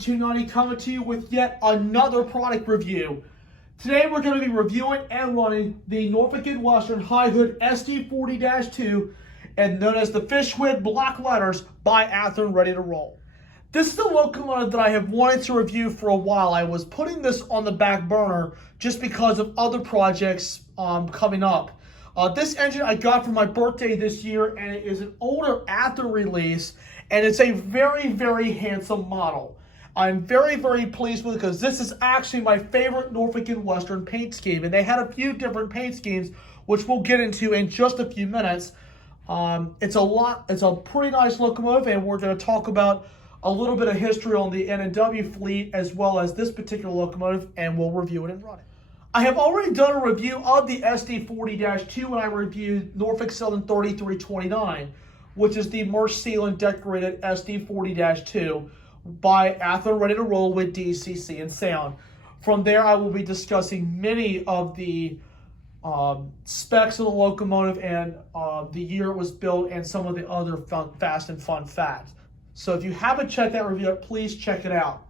3290 coming to you with yet another product review. Today we're going to be reviewing and running the Norfolk & Western High Hood SD40-2 and known as the Fishwick Black Letters by Athearn, ready to roll. This is a locomotive that I have wanted to review for a while. I was putting this on the back burner just because of other projects coming up. This engine I got for my birthday this year, and it is an older Athearn release, and it's a very, very handsome model. I'm very, very pleased with it because this is actually my favorite Norfolk & Western paint scheme, and they had a few different paint schemes, which we'll get into in just a few minutes. It's a pretty nice locomotive, and we're going to talk about a little bit of history on the N&W fleet as well as this particular locomotive, and we'll review it and run it. I have already done a review of the SD40-2 when I reviewed Norfolk Southern 3329, which is the Merce Sealant decorated SD40-2 by Athearn, ready to roll with DCC and sound. From there, I will be discussing many of the specs of the locomotive and the year it was built and some of the other fast and fun facts. So if you haven't checked that review out, please check it out.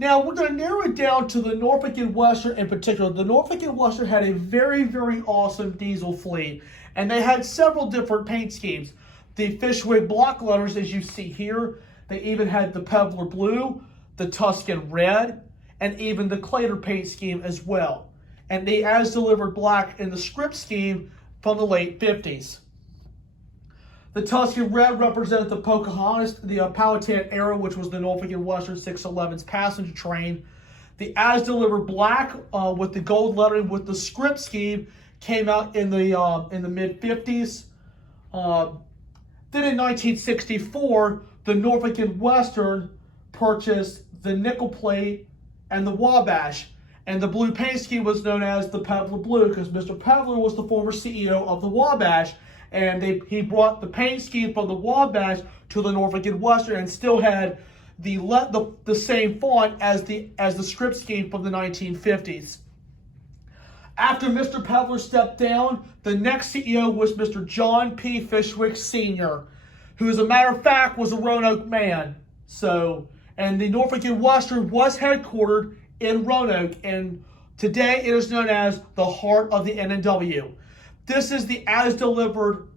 Now, we're going to narrow it down to the Norfolk & Western in particular. The Norfolk & Western had a very, very awesome diesel fleet, and they had several different paint schemes. The Fishwick Black Letters, as you see here, they even had the Pebbler Blue, the Tuscan Red, and even the Clater paint scheme as well. And the as-delivered black in the script scheme from the late 50s. The Tuscan Red represented the Pocahontas, the Powhatan era, which was the Norfolk & Western 611's passenger train. The as-delivered black with the gold lettering with the script scheme came out in the mid-50s. Then in 1964, the Norfolk & Western purchased the nickel plate and the Wabash. And the blue paint scheme was known as the Pebbler Blue because Mr. Pebbler was the former CEO of the Wabash. And he brought the paint scheme from the Wabash to the Norfolk & Western and still had the same font as the script scheme from the 1950s. After Mr. Pebbler stepped down, the next CEO was Mr. John P. Fishwick Sr., who, as a matter of fact, was a Roanoke man. And the Norfolk & Western was headquartered in Roanoke, and today it is known as the heart of the N&W. This is the as-delivered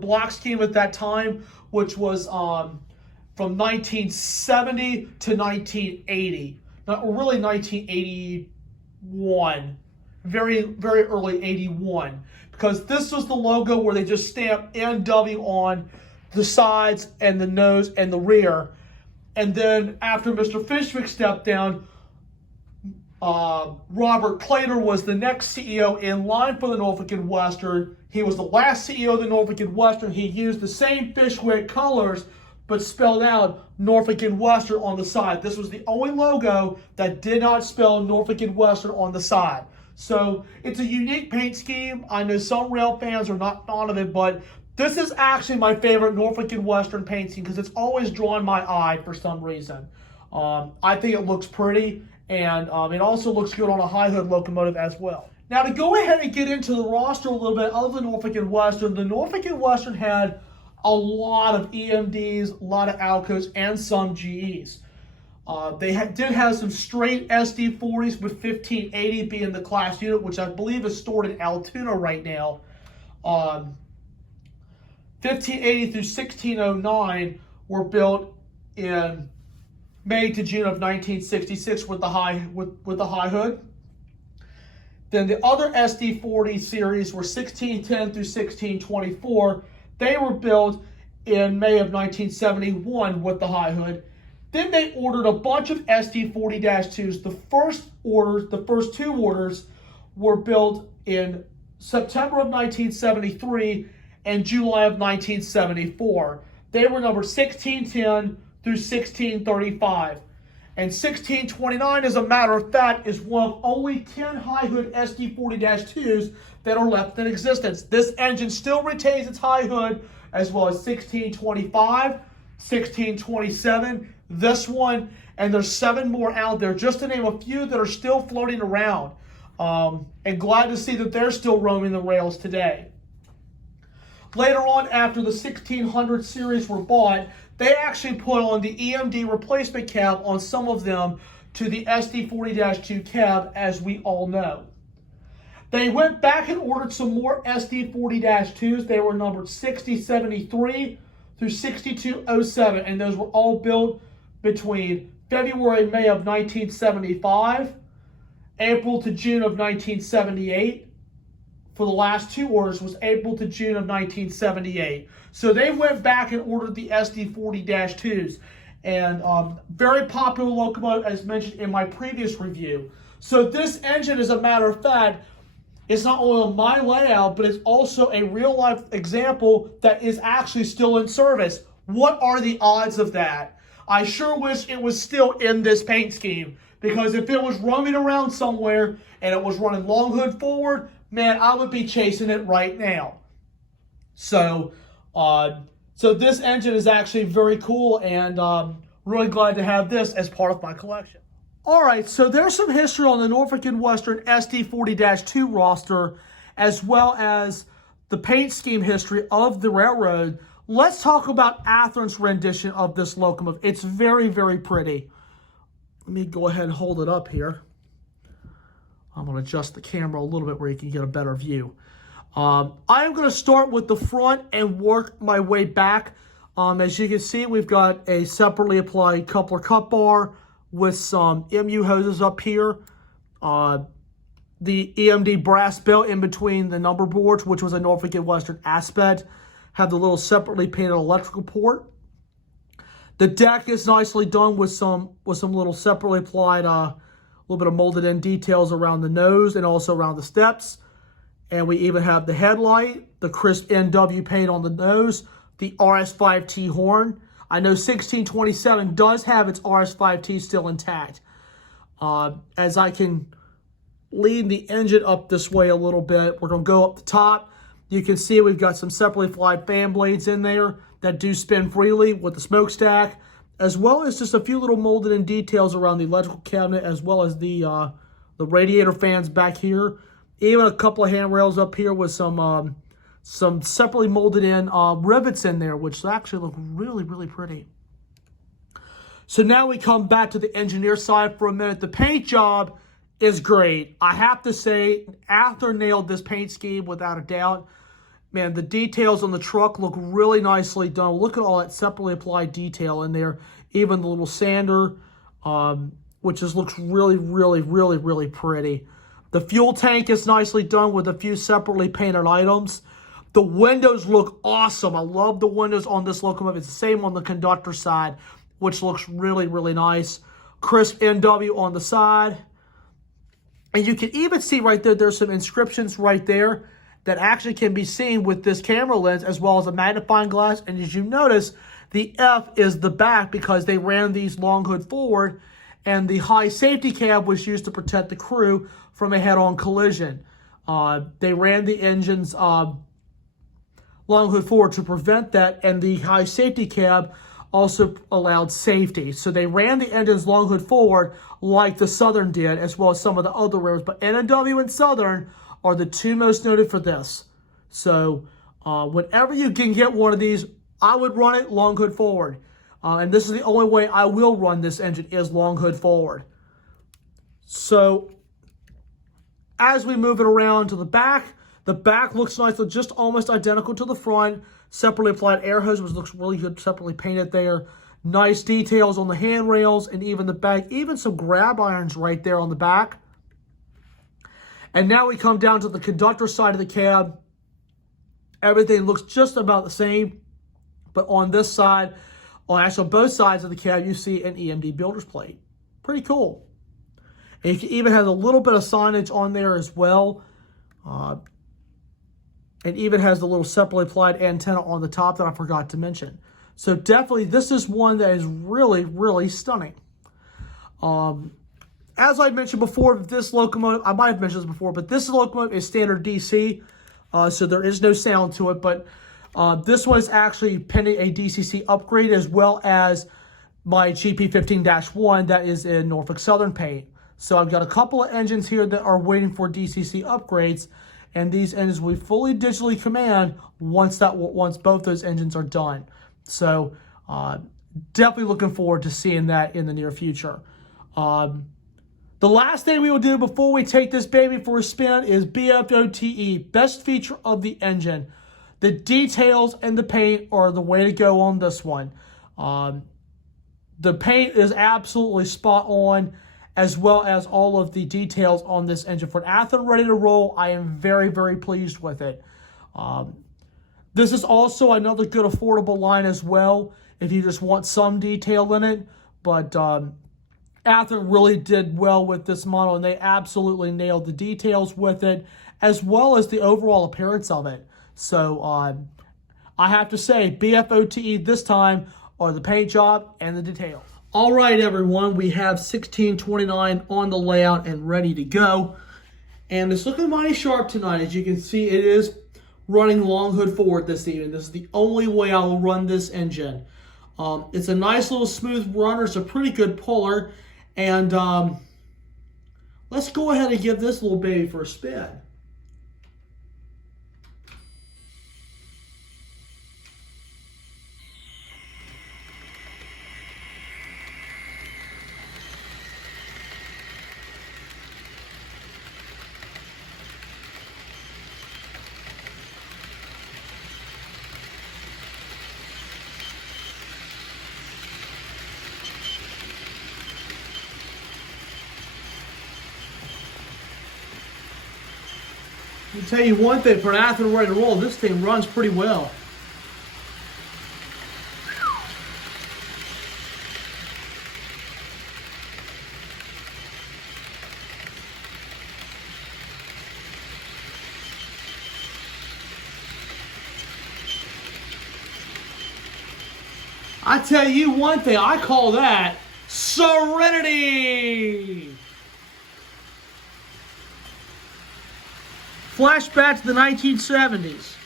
block scheme at that time, which was from 1970 to 1980. Really 1981. Very, very early 81. Because this was the logo where they just stamped NW on the sides and the nose and the rear. And then after Mr. Fishwick stepped down, Robert Clater was the next CEO in line for the Norfolk & Western. He was the last CEO of the Norfolk & Western. He used the same Fishwick colors, but spelled out Norfolk & Western on the side. This was the only logo that did not spell Norfolk & Western on the side. So it's a unique paint scheme. I know some rail fans are not fond of it, but this is actually my favorite Norfolk & Western paint scheme because it's always drawn my eye for some reason. I think it looks pretty. And it also looks good on a high hood locomotive as well. Now, to go ahead and get into the roster a little bit of the Norfolk & Western, the Norfolk & Western had a lot of EMDs, a lot of Alcos, and some GEs. They did have some straight SD40s with 1580 being the class unit, which I believe is stored in Altoona right now. 1580 through 1609 were built in May to June of 1966 with the high hood. Then the other SD40 series were 1610 through 1624. They were built in May of 1971 with the high hood. Then they ordered a bunch of SD40-2s. The first two orders were built in September of 1973 and July of 1974. They were numbered 1610 through 1635. And 1629, as a matter of fact, is one of only 10 high hood SD40-2s that are left in existence. This engine still retains its high hood, as well as 1625, 1627, this one, and there's 7 more out there, just to name a few that are still floating around. And glad to see that they're still roaming the rails today. Later on, after the 1600 series were bought, they actually put on the EMD replacement cab on some of them to the SD40-2 cab, as we all know. They went back and ordered some more SD40-2s. They were numbered 6073 through 6207, and those were all built between February and May of 1975, April to June of 1978. For the last two orders was April to June of 1978. So they went back and ordered the SD40-2s. And very popular locomotive, as mentioned in my previous review. So this engine, as a matter of fact, is not only on my layout, but it's also a real-life example that is actually still in service. What are the odds of that? I sure wish it was still in this paint scheme, because if it was roaming around somewhere and it was running long hood forward, man, I would be chasing it right now. So this engine is actually very cool, and really glad to have this as part of my collection. All right, so there's some history on the Norfolk and Western SD40-2 roster, as well as the paint scheme history of the railroad. Let's talk about Athearn's rendition of this locomotive. It's very, very pretty. Let me go ahead and hold it up here. I'm going to adjust the camera a little bit where you can get a better view. I am going to start with the front and work my way back. As you can see, we've got a separately applied coupler cut bar with some MU hoses up here. The EMD brass belt in between the number boards, which was a Norfolk and Western aspect, had the little separately painted electrical port. The deck is nicely done with some little separately applied little bit of molded in details around the nose and also around the steps. And we even have the headlight, the crisp NW paint on the nose, the RS5T horn. I know 1627 does have its RS5T still intact. As I can lean the engine up this way a little bit, we're going to go up the top. You can see we've got some separately applied fan blades in there that do spin freely with the smokestack, as well as just a few little molded in details around the electrical cabinet, as well as the radiator fans back here. Even a couple of handrails up here with some separately molded in rivets in there, which actually look really, really pretty. So now we come back to the engineer side for a minute. The paint job is great. I have to say, Athearn nailed this paint scheme without a doubt. Man, the details on the truck look really nicely done. Look at all that separately applied detail in there. Even the little sander, which just looks really, really, really, really pretty. The fuel tank is nicely done with a few separately painted items. The windows look awesome. I love the windows on this locomotive. It's the same on the conductor side, which looks really, really nice. Crisp NW on the side. And you can even see right there, there's some inscriptions right there that actually can be seen with this camera lens as well as a magnifying glass. And as you notice, the F is the back because they ran these long hood forward, and the high safety cab was used to protect the crew from a head-on collision. They ran the engines long hood forward to prevent that, and the high safety cab also allowed safety. So they ran the engines long hood forward like the Southern did, as well as some of the other railroads. But N&W and Southern are the two most noted for this. So whenever you can get one of these, I would run it long hood forward. And this is the only way I will run this engine, is long hood forward. So as we move it around to the back looks nice, just almost identical to the front. Separately applied air hose, which looks really good, separately painted there. Nice details on the handrails and even the back. Even some grab irons right there on the back. And now we come down to the conductor side of the cab. Everything looks just about the same. But on this side, on actually both sides of the cab, you see an EMD builder's plate. Pretty cool. And you can even have a little bit of signage on there as well. And even has the little separately applied antenna on the top that I forgot to mention. So definitely, this is one that is really, really stunning. As I mentioned before, this locomotive, I might have mentioned this before, but this locomotive is standard DC, so there is no sound to it. But this one is actually pending a DCC upgrade, as well as my GP15-1 that is in Norfolk Southern paint. So I've got a couple of engines here that are waiting for DCC upgrades. and these engines will be fully digitally command once both those engines are done. So definitely looking forward to seeing that in the near future. The last thing we will do before we take this baby for a spin is BFOTE, best feature of the engine. The details and the paint are the way to go on this one. The paint is absolutely spot on, as well as all of the details on this engine. For an Athearn ready to roll, I am very, very pleased with it. This is also another good affordable line as well, if you just want some detail in it. But Athearn really did well with this model, and they absolutely nailed the details with it, as well as the overall appearance of it. So I have to say, BFOTE this time are the paint job and the details. All right, everyone, we have 1629 on the layout and ready to go. And it's looking mighty sharp tonight. As you can see, it is running long hood forward this evening. This is the only way I will run this engine. It's a nice little smooth runner. It's a pretty good puller. And let's go ahead and give this little baby for a spin. I'll tell you one thing, for an Athearn ready to roll, this thing runs pretty well. I tell you one thing, I call that serenity. Flashback to the 1970s.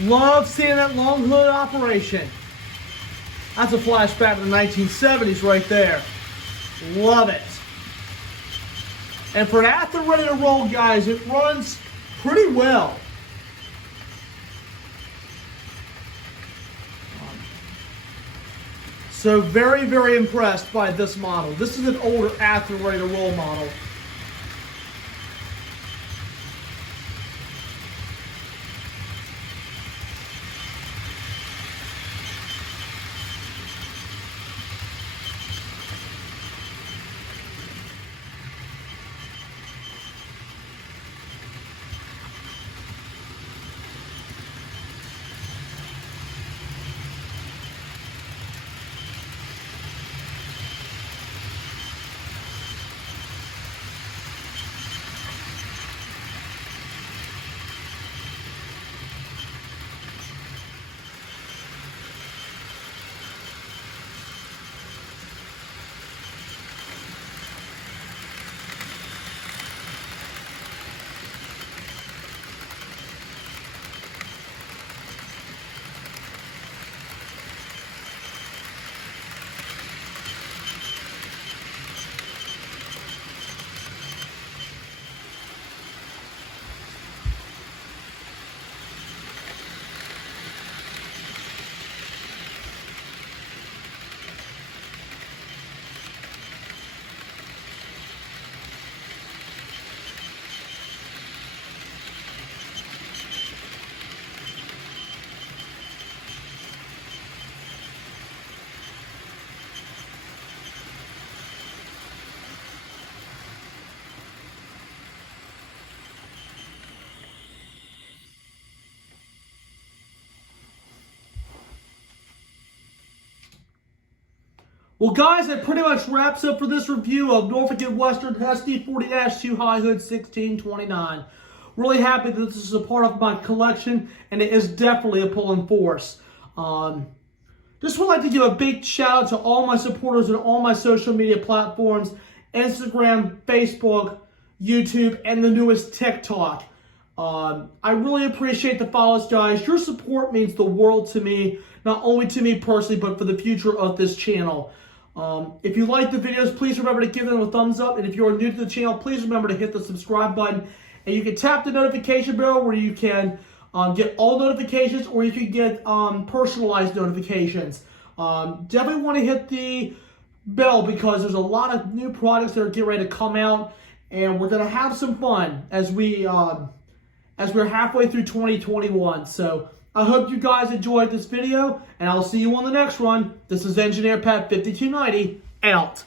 Love seeing that long hood operation. That's a flashback to the 1970s right there. Love it. And for an Athearn ready to roll, guys, it runs pretty well. So very, very impressed by this model. This is an older Athearn ready to roll model. Well, guys, that pretty much wraps up for this review of Norfolk & Western SD40-2 High Hood 1629. Really happy that this is a part of my collection, and it is definitely a pulling force. Just would like to give a big shout out to all my supporters on all my social media platforms, Instagram, Facebook, YouTube, and the newest TikTok. I really appreciate the follows, guys. Your support means the world to me, not only to me personally, but for the future of this channel. If you like the videos, please remember to give them a thumbs up. And if you are new to the channel, please remember to hit the subscribe button. And you can tap the notification bell where you can get all notifications, or you can get personalized notifications. Definitely want to hit the bell because there's a lot of new products that are getting ready to come out. And we're going to have some fun as we're halfway through 2021. So I hope you guys enjoyed this video, and I'll see you on the next one. This is Engineer Pat 5290 out.